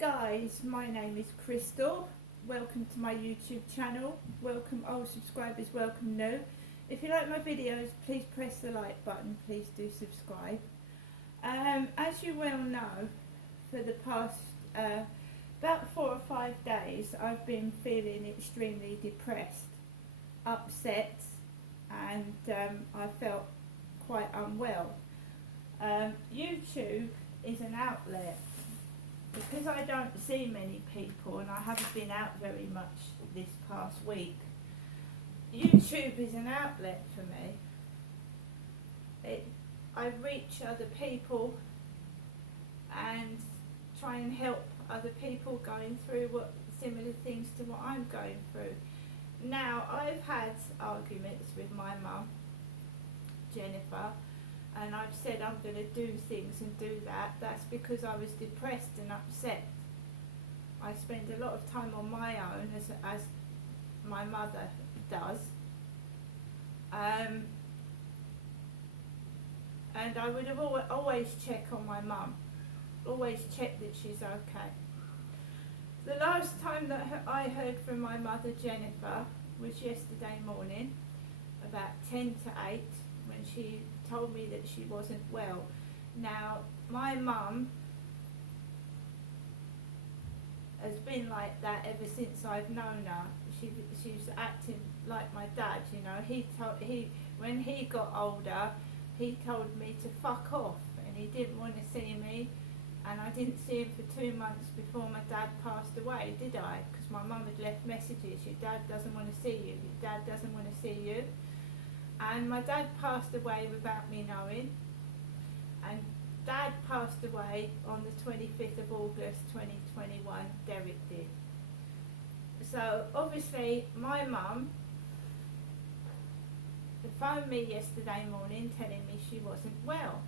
Guys, my name is Crystal. Welcome to my YouTube channel. Welcome old subscribers, welcome new. If you like my videos, please press the like button, please do subscribe. As you well know, for the past about 4 or 5 days I've been feeling extremely depressed, upset, and I felt quite unwell. YouTube is an outlet. Because I don't see many people and I haven't been out very much this past week, YouTube is an outlet for me. I reach other people and try and help other people going through similar things to what I'm going through. Now, I've had arguments with my mum, Jennifer, and I've said I'm going to do things and do that. That's because I was depressed and upset. I spend a lot of time on my own, as my mother does. And I would have always check on my mum, always check that she's okay. The last time that I heard from my mother, Jennifer, was yesterday morning, about 10 to 8, when she told me that she wasn't well. Now, my mum has been like that ever since I've known her. She's acting like my dad, you know. When he got older, he told me to fuck off, and he didn't want to see me, and I didn't see him for 2 months before my dad passed away, did I? Because my mum had left messages: your dad doesn't want to see you, your dad doesn't want to see you. And my dad passed away without me knowing, and Dad passed away on the 25th of August 2021, Derek did. So obviously my mum phoned me yesterday morning telling me she wasn't well,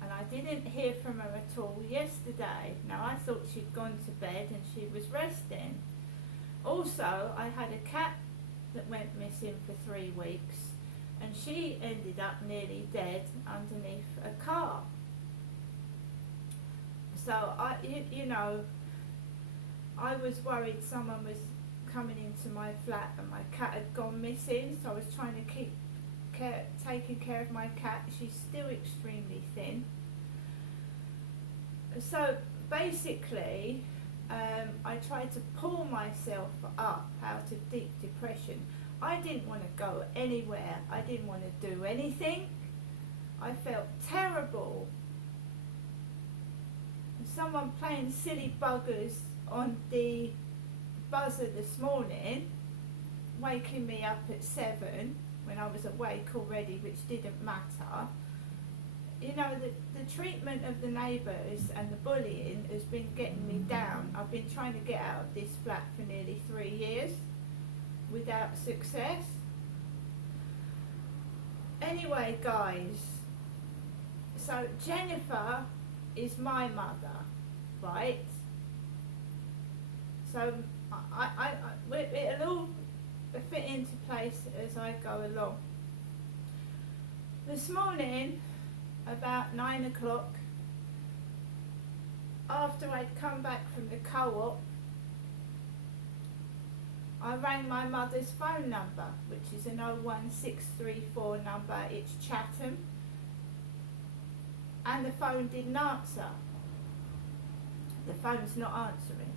and I didn't hear from her at all yesterday. Now, I thought she'd gone to bed and she was resting. Also, I had a cat that went missing for 3 weeks, and she ended up nearly dead underneath a car. So I was worried someone was coming into my flat and my cat had gone missing, so I was trying to keep taking care of my cat. She's still extremely thin. So basically, I tried to pull myself up out of deep depression. I didn't want to go anywhere. I didn't want to do anything. I felt terrible. Someone playing silly buggers on the buzzer this morning, waking me up at 7 when I was awake already, which didn't matter. You know, the treatment of the neighbours and the bullying has been getting me down. I've been trying to get out of this flat for nearly 3 years without success. Anyway, guys, so Jennifer is my mother, right? So it'll all fit into place as I go along. This morning, about 9 o'clock, after I'd come back from the co-op, I rang my mother's phone number, which is an 01634 number. It's Chatham, and the phone didn't answer. The phone's not answering.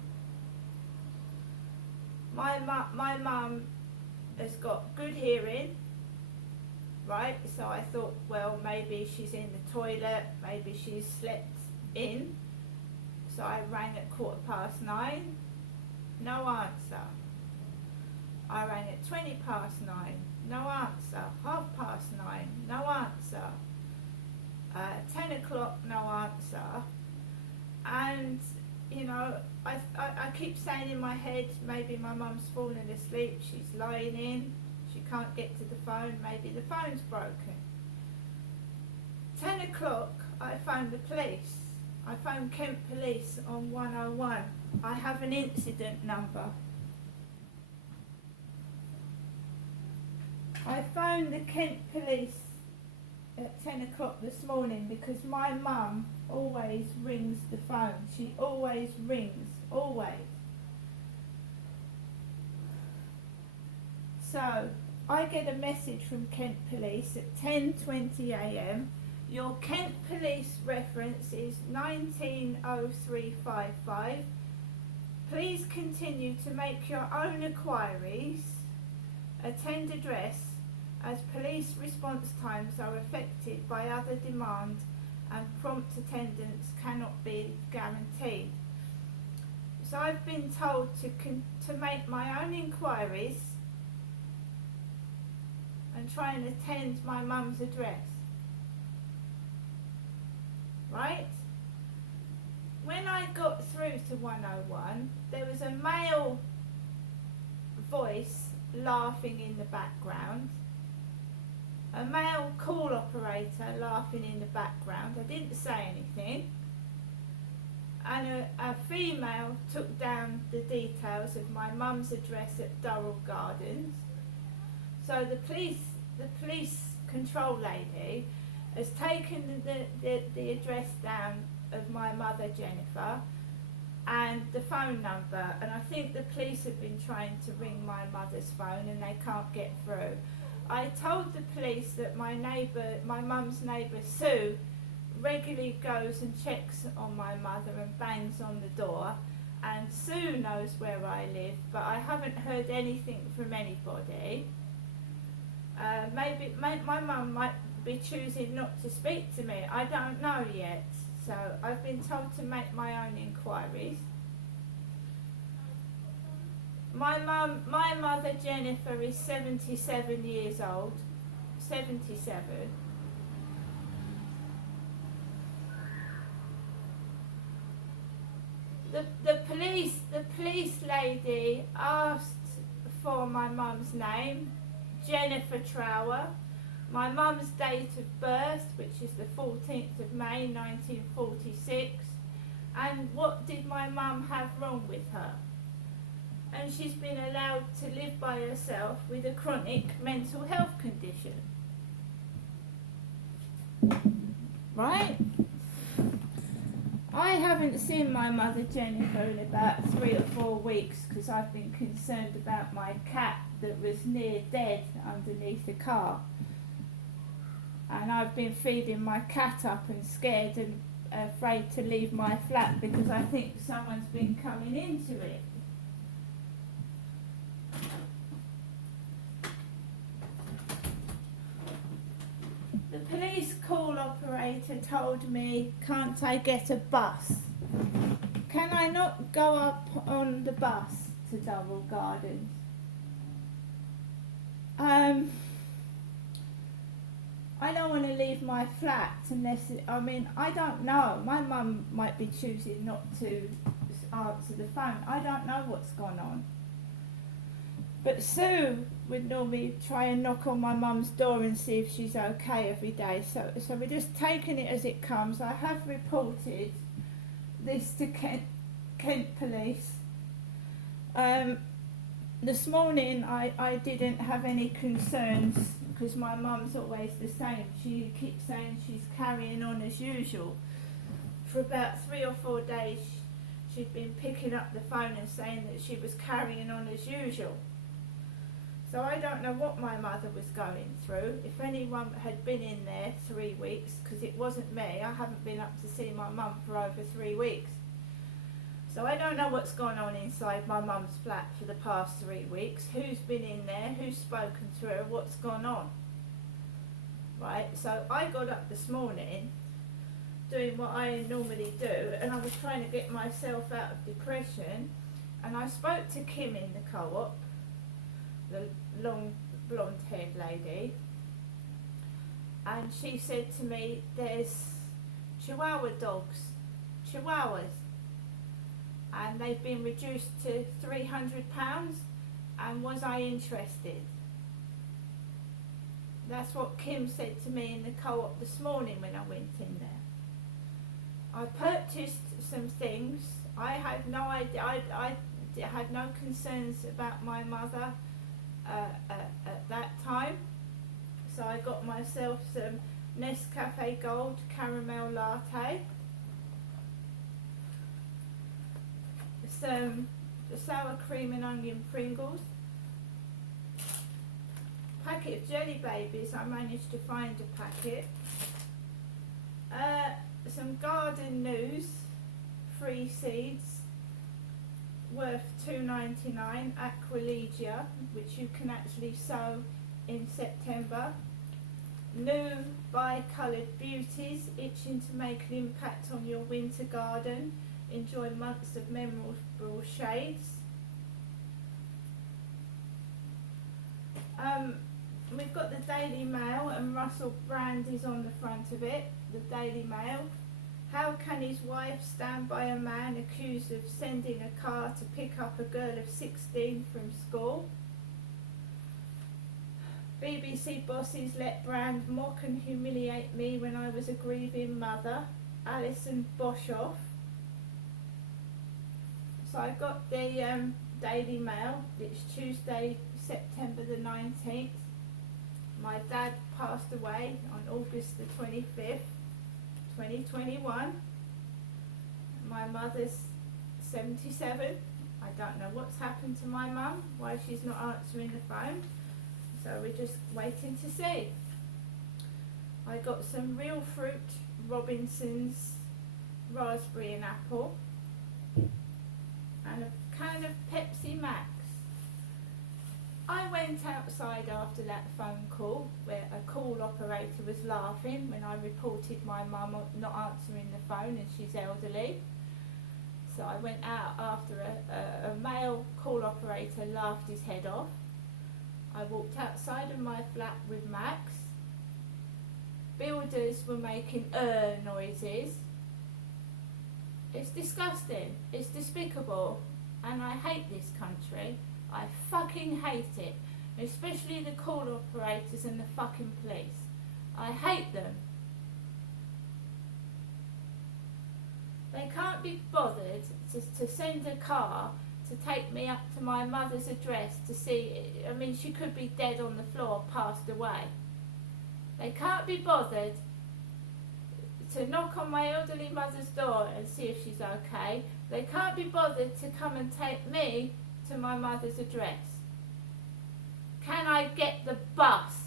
My mum has got good hearing, right? So I thought, well, maybe she's in the toilet, maybe she's slept in. So I rang at 9:15, no answer. I rang at 9:20, no answer. 9:30, no answer. 10 o'clock, no answer. And, you know, I keep saying in my head, maybe my mum's fallen asleep, she's lying in, she can't get to the phone, maybe the phone's broken. 10 o'clock, I phoned the police. I phoned Kent Police on 101. I have an incident number. I phoned the Kent Police at 10 o'clock this morning because my mum always rings the phone. She always rings, always. So I get a message from Kent Police at 10:20 a.m. Your Kent Police reference is 190355. Please continue to make your own inquiries. Attend address as police response times are affected by other demands and prompt attendance cannot be guaranteed. So I've been told to make my own inquiries and try and attend my mum's address. Right? When I got through to 101, there was a male voice laughing in the background, a male call operator laughing in the background. I didn't say anything, and a female took down the details of my mum's address at Durrell Gardens. So the police control lady has taken the address down of my mother Jennifer and the phone number, and I think the police have been trying to ring my mother's phone and they can't get through. I told the police that my mum's neighbour Sue regularly goes and checks on my mother and bangs on the door, and Sue knows where I live, but I haven't heard anything from anybody. Maybe my mum might be choosing not to speak to me. I don't know yet. So I've been told to make my own inquiries. My mother Jennifer is 77 years old. 77. The police lady asked for my mum's name, Jennifer Trower, my mum's date of birth, which is the 14th of May 1946, and what did my mum have wrong with her. And she's been allowed to live by herself with a chronic mental health condition. Right? I haven't seen my mother Jennifer in about 3 or 4 weeks because I've been concerned about my cat that was near dead underneath the car. And I've been feeding my cat up and scared and afraid to leave my flat because I think someone's been coming into it. The police call operator told me, can't I get a bus? Can I not go up on the bus to Durrell Gardens? I don't want to leave my flat unless, I don't know. My mum might be choosing not to answer the phone. I don't know what's gone on. But Sue would normally try and knock on my mum's door and see if she's okay every day. So we're just taking it as it comes. I have reported this to Kent Police. This morning I didn't have any concerns because my mum's always the same. She keeps saying she's carrying on as usual. For about 3 or 4 days she'd been picking up the phone and saying that she was carrying on as usual. So I don't know what my mother was going through. If anyone had been in there 3 weeks, because it wasn't me, I haven't been up to see my mum for over 3 weeks. So I don't know what's gone on inside my mum's flat for the past 3 weeks. Who's been in there, who's spoken to her, what's gone on. Right, so I got up this morning doing what I normally do, and I was trying to get myself out of depression, and I spoke to Kim in the co-op, the long blonde haired lady, and she said to me, there's Chihuahua dogs, Chihuahuas, and they've been reduced to £300, and was I interested? That's what Kim said to me in the co-op this morning when I went in there. I purchased some things. I had no idea, I had no concerns about my mother at that time. So I got myself some Nescafe Gold Caramel Latte, some sour cream and onion Pringles, packet of Jelly Babies, I managed to find a packet, some Garden News free seeds worth $2.99, Aquilegia, which you can actually sow in September. New Bicoloured Beauties, itching to make an impact on your winter garden. Enjoy months of memorable shades. We've got the Daily Mail, and Russell Brand is on the front of it. The Daily Mail. How can his wife stand by a man accused of sending a car to pick up a girl of 16 from school? BBC bosses let Brand mock and humiliate me when I was a grieving mother. Alison Boshoff. So I got the Daily Mail. It's Tuesday, September the 19th. My dad passed away on August the 25th, 2021. My mother's 77. I don't know what's happened to my mum, why she's not answering the phone. So we're just waiting to see. I got some real fruit, Robinson's raspberry and apple, and a can of Pepsi Max. I went outside after that phone call where a call operator was laughing when I reported my mum not answering the phone and she's elderly. So I went out after a male call operator laughed his head off. I walked outside of my flat with Max. Builders were making noises. It's disgusting. It's despicable. And I hate this country. I fucking hate it. Especially the call operators and the fucking police. I hate them. They can't be bothered to send a car to take me up to my mother's address to see, I mean, she could be dead on the floor, passed away. They can't be bothered to knock on my elderly mother's door and see if she's okay. They can't be bothered to come and take me to my mother's address. Can I get the bus?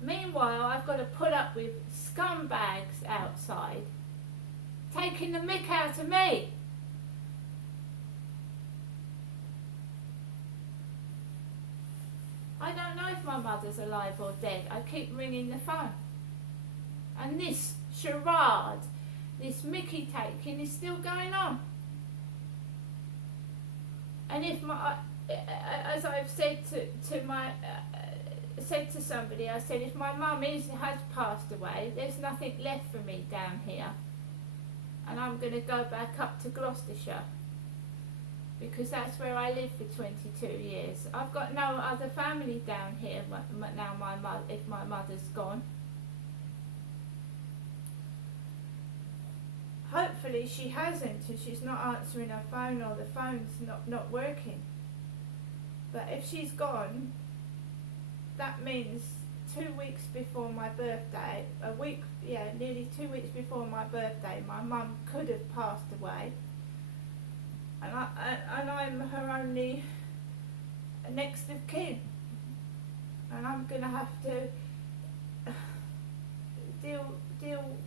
Meanwhile, I've got to put up with scumbags outside taking the mick out of me. I don't know if my mother's alive or dead. I keep ringing the phone. And this charade, this mickey taking is still going on. And if my, as I've said to somebody, I said, if my mum has passed away, there's nothing left for me down here. And I'm going to go back up to Gloucestershire because that's where I lived for 22 years. I've got no other family down here now. If my mother's gone, hopefully she hasn't, and she's not answering her phone or the phone's not working. But if she's gone, that means 2 weeks before my birthday, nearly 2 weeks before my birthday, my mum could have passed away, and I'm her only next of kin, and I'm gonna have to deal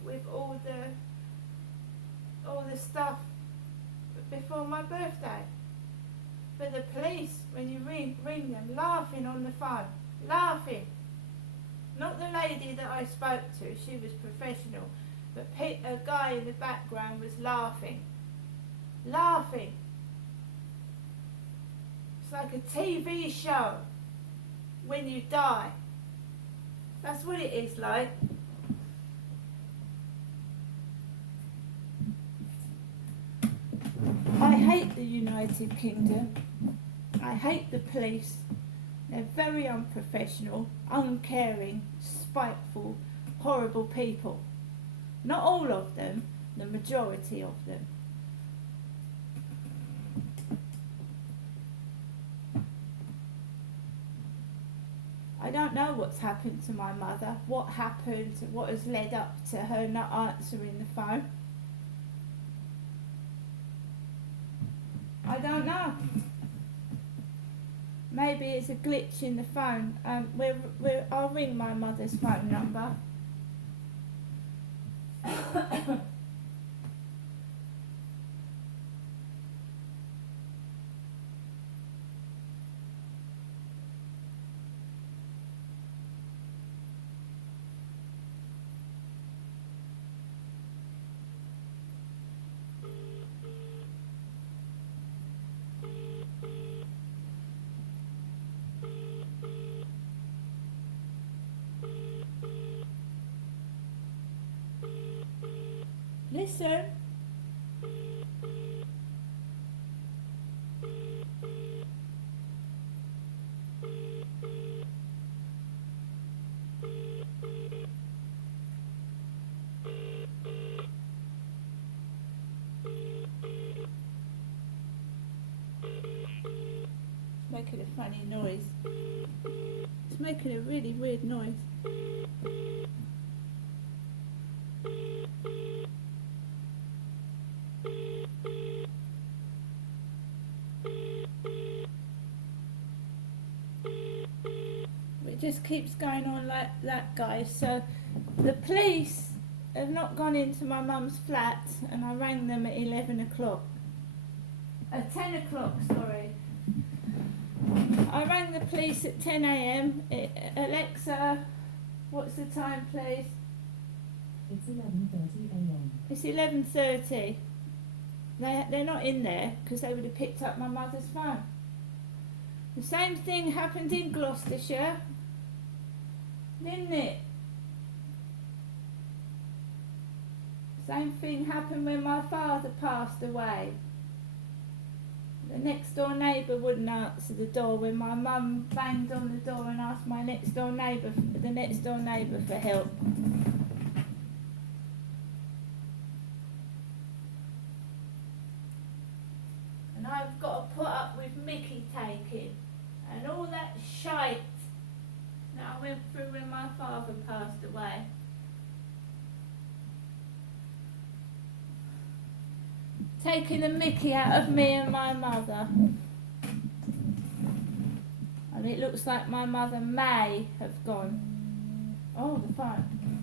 with all the stuff before my birthday. But the police, when you ring them, laughing on the phone, laughing. Not the lady that I spoke to, she was professional, but a guy in the background was laughing. Laughing. It's like a TV show when you die. That's what it is like. I hate the United Kingdom. I hate the police. They're very unprofessional, uncaring, spiteful, horrible people. Not all of them, the majority of them. I don't know what's happened to my mother, what happened, what has led up to her not answering the phone. I don't know. Maybe it's a glitch in the phone. I'll ring my mother's phone number. Listen. It's making a funny noise. It's making a really weird noise. It just keeps going on like that, guys. So the police have not gone into my mum's flat, and I rang them at 11 o'clock. At 10 o'clock, sorry. I rang the police at 10 a.m. Alexa, what's the time, please? It's 11:30 a.m. It's 11:30. They're not in there because they would have picked up my mother's phone. The same thing happened in Gloucestershire, didn't it? Same thing happened when my father passed away. The next door neighbour wouldn't answer the door when my mum banged on the door and asked the next door neighbour for help. And I've got to put up with Mickey taking and all that shite that I went through when my father passed away. Taking the mickey out of me and my mother. And it looks like my mother may have gone. Oh, the phone.